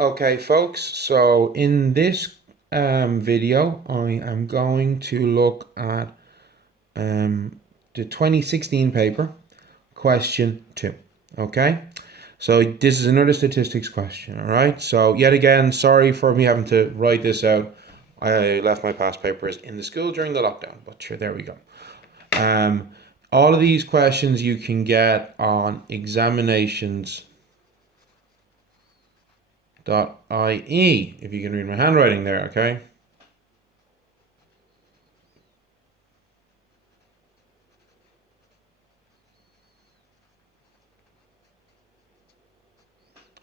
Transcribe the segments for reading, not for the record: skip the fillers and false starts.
Okay, folks, so in this video, I am going to look at the 2016 paper, question 2. Okay, so this is another statistics question, all right? So yet again, sorry for me having to write this out. I left my past papers in the school during the lockdown, but sure, there we go. All of these questions you can get on examinations.ie, if you can read my handwriting there, okay?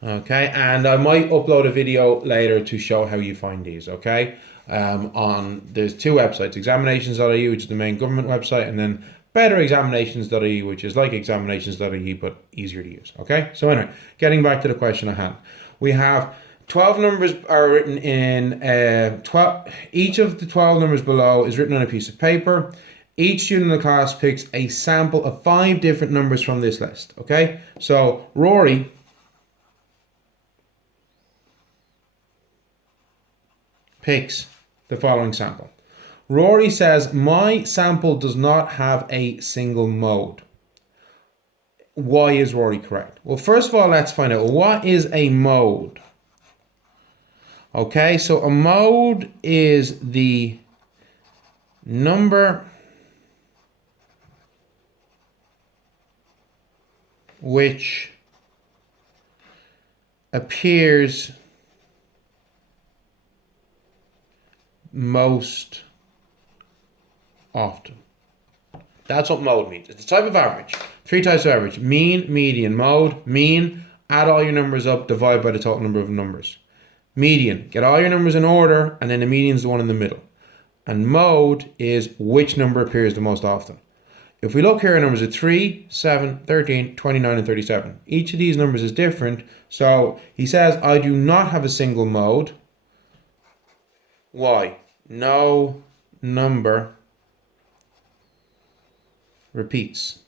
Okay, and I might upload a video later to show how you find these, okay? There's two websites, examinations.ie, which is the main government website, and then betterexaminations.ie, which is like examinations.ie but easier to use, okay? So anyway, getting back to the question at hand. We have 12 numbers are written in 12. Each of the 12 numbers below is written on a piece of paper. Each student in the class picks a sample of 5 different numbers from this list, okay? So Rory picks the following sample. Rory says, my sample does not have a single mode. Why is Rory correct? Well, first of all, let's find out what is a mode. Okay, so a mode is the number which appears most often. That's what mode means. It's a type of average. 3 types of average. Mean, median. Mode, mean, add all your numbers up, divide by the total number of numbers. Median, get all your numbers in order, and then the median is the one in the middle. And mode is which number appears the most often. If we look here, our numbers are 3, 7, 13, 29, and 37. Each of these numbers is different. So he says, I do not have a single mode. Why? No number repeats.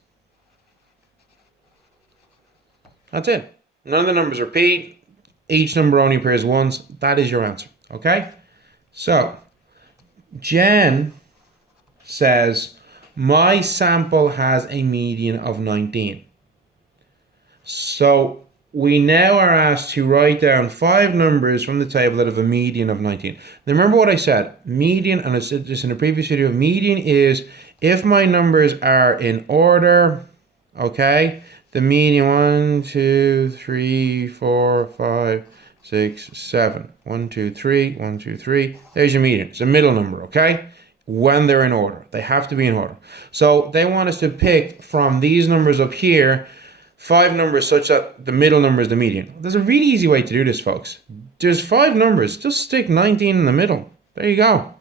That's it. None of the numbers repeat. Each number only appears once. That is your answer. Okay? So, Jen says, my sample has a median of 19. So, we now are asked to write down 5 numbers from the table that have a median of 19. Now remember what I said. Median, and I said this in a previous video, median is if my numbers are in order, okay? The median 1, 2, 3, 4, 5, 6, 7. 1, 2, 3, 1, 2, 3. There's your median. It's a middle number, okay? When they're in order. They have to be in order. So they want us to pick from these numbers up here 5 numbers such that the middle number is the median. There's a really easy way to do this, folks. There's 5 numbers. Just stick 19 in the middle. There you go.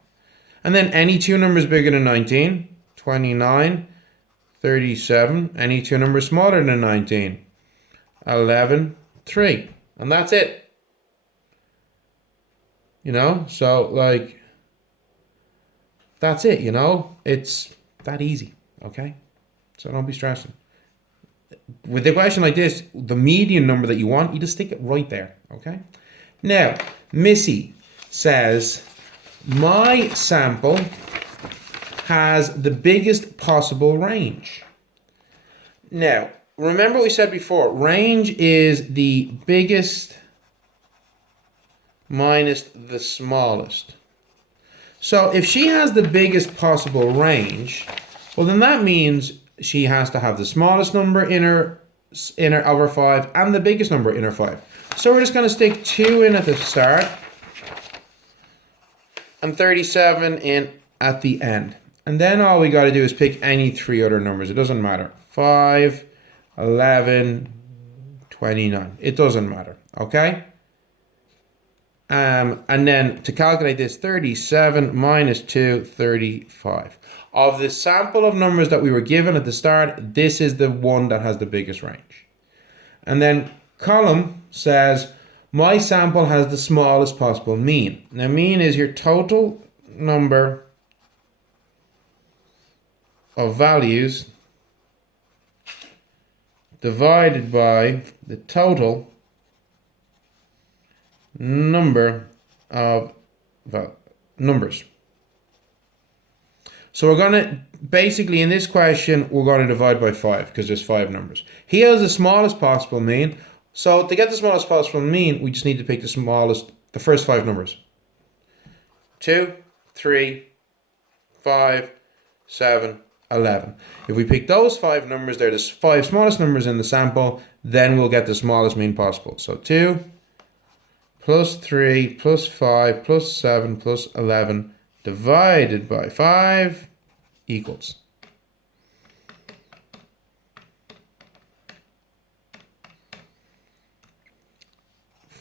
And then any 2 numbers bigger than 19, 29, 37. Any 2 numbers smaller than 19, 11, 3. And that's it. You know? So, like, that's it, you know? It's that easy, okay? So don't be stressing. With a question like this, the median number that you want, you just stick it right there, okay? Now, Missy says, my sample has the biggest possible range. Now, remember what we said before, range is the biggest minus the smallest. So if she has the biggest possible range, well then that means she has to have the smallest number in her of her 5 and the biggest number in her 5. So we're just going to stick 2 in at the start and 37 in at the end. And then all we got to do is pick any 3 other numbers. It doesn't matter. 5, 11, 29. It doesn't matter. Okay? And then to calculate this, 37 minus 2, 35. Of the sample of numbers that we were given at the start, this is the one that has the biggest range. And then column says, my sample has the smallest possible mean. Now mean is your total number of values divided by the total number of numbers. So we're going to, basically in this question, we're going to divide by 5 because there's 5 numbers. He has the smallest possible mean. So to get the smallest possible mean, we just need to pick the first 5 numbers. 2, 3, 5, 7, 11. If we pick those 5 numbers, they're the 5 smallest numbers in the sample, then we'll get the smallest mean possible. So 2 plus 3 plus 5 plus 7 plus 11 divided by 5 equals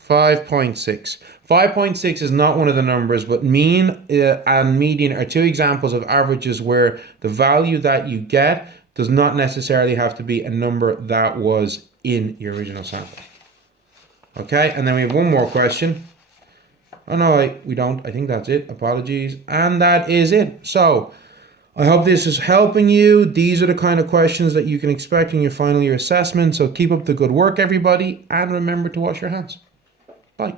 5.6. 5.6 is not one of the numbers, but mean and median are 2 examples of averages where the value that you get does not necessarily have to be a number that was in your original sample. Okay, and then we have one more question. Oh no, we don't. I think that's it. Apologies. And that is it. So I hope this is helping you. These are the kind of questions that you can expect in your final year assessment. So keep up the good work, everybody, and remember to wash your hands. Bye.